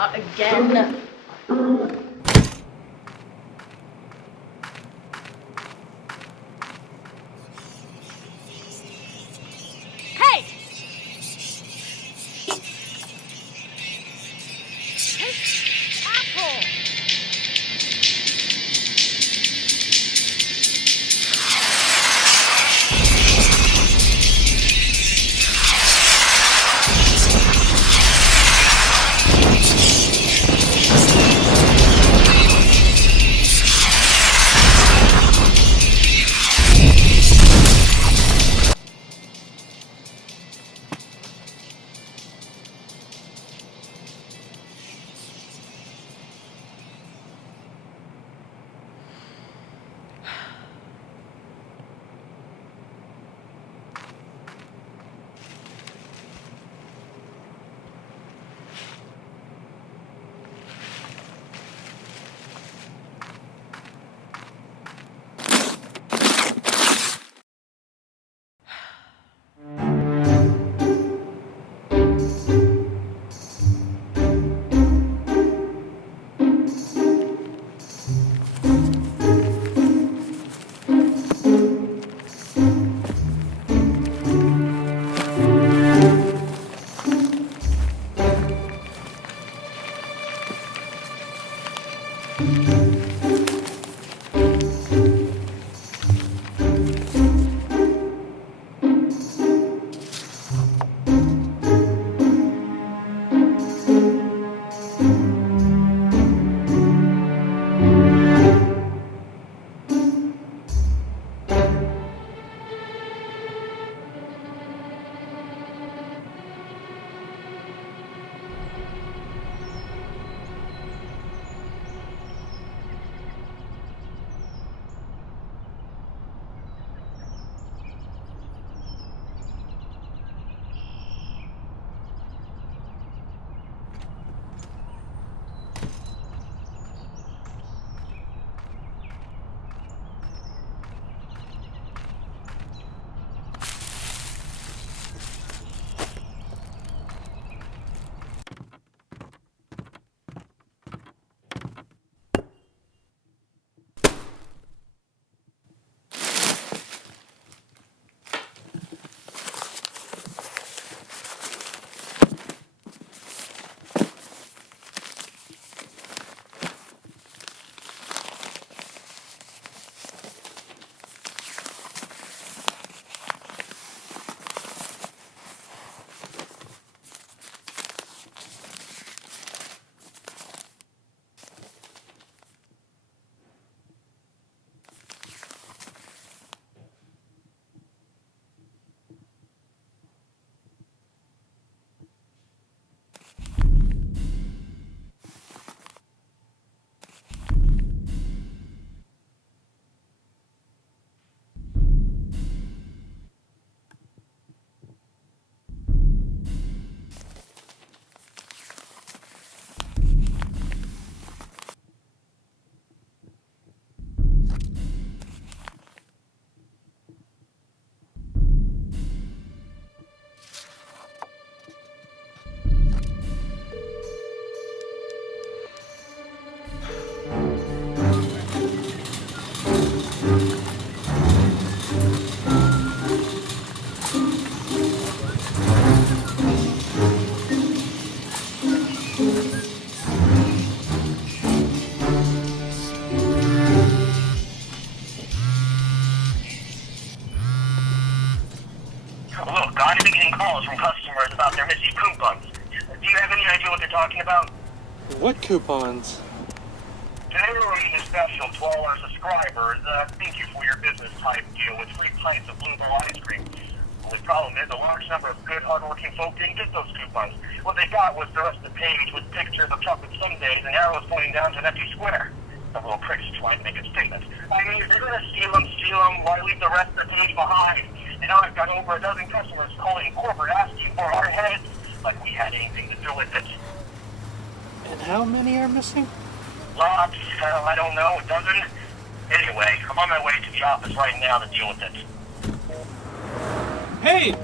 Not again. Hey! Apple! Look, I've been getting calls from customers about their missing coupons. Do you have any idea what they're talking about? What coupons? Today we're running a special to all our subscribers. Thank you for your business type deal with free pints of Bluebell ice cream. The only problem is a large number of good, hardworking folk didn't get those coupons. What they got was the rest of the page with pictures of chocolate sundaes and arrows pointing down to an empty square. The little pricks trying to make a statement. I mean, if they're going to steal them, why leave the rest of the page behind? And now I've got over a dozen customers calling corporate asking for our heads, like we had anything to do with it. And how many are missing? Lots. I don't know. A dozen? Anyway, I'm on my way to the office right now to deal with it. Hey!